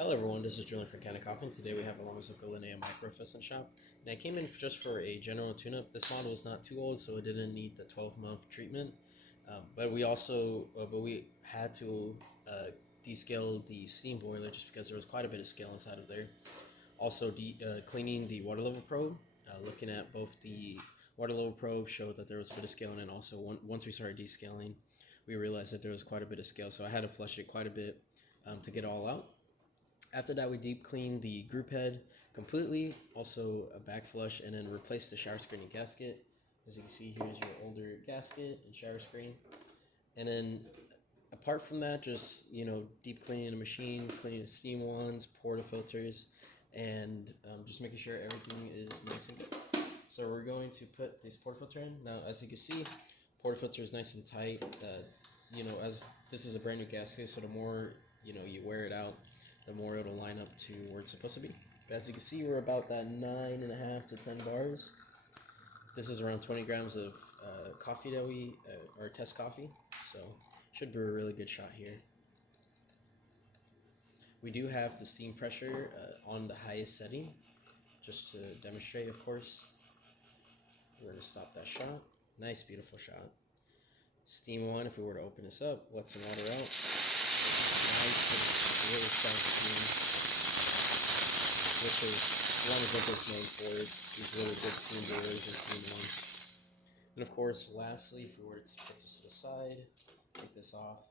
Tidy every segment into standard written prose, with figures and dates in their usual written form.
Hello everyone, this is Julian from Kanen Coffee, and today we have along us a Linnea micro efficient shop. And I came in just for a general tune-up. This model is not too old, so it didn't need the 12-month treatment. But we had to descale the steam boiler just because there was quite a bit of scale inside of there. Also, cleaning the water level probe. Looking at both the water level probe showed that there was a bit of scaling, and also once we started descaling, we realized that there was quite a bit of scale. So I had to flush it quite a bit to get it all out. After that, we deep cleaned the group head completely, also a back flush, and then replaced the shower screen and gasket. As you can see, here's your older gasket and shower screen. And then, apart from that, just deep cleaning the machine, cleaning the steam wands, portafilters, and just making sure everything is nice and good. So we're going to put this portafilter in. Now, as you can see, portafilter is nice and tight. As this is a brand new gasket, so the more you wear it out, the more it'll line up to where it's supposed to be. But as you can see, we're about that 9.5 to 10 bars. This is around 20 grams of coffee that our test coffee, so should be a really good shot here. We do have the steam pressure on the highest setting, just to demonstrate, of course. We're going to stop that shot. Nice, beautiful shot. Steam 1, if we were to open this up, let some water out. Nice, really strong steam, which is one of what it's known for, is these really good steam boilers and steam ones. And of course, lastly, if we were to put this to the side, take this off,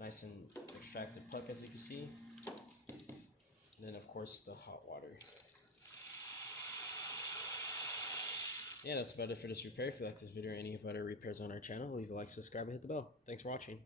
nice and extracted puck, as you can see. And then, of course, the hot water. Yeah, that's about it for this repair. If you like this video or any of other repairs on our channel, leave a like, subscribe, and hit the bell. Thanks for watching.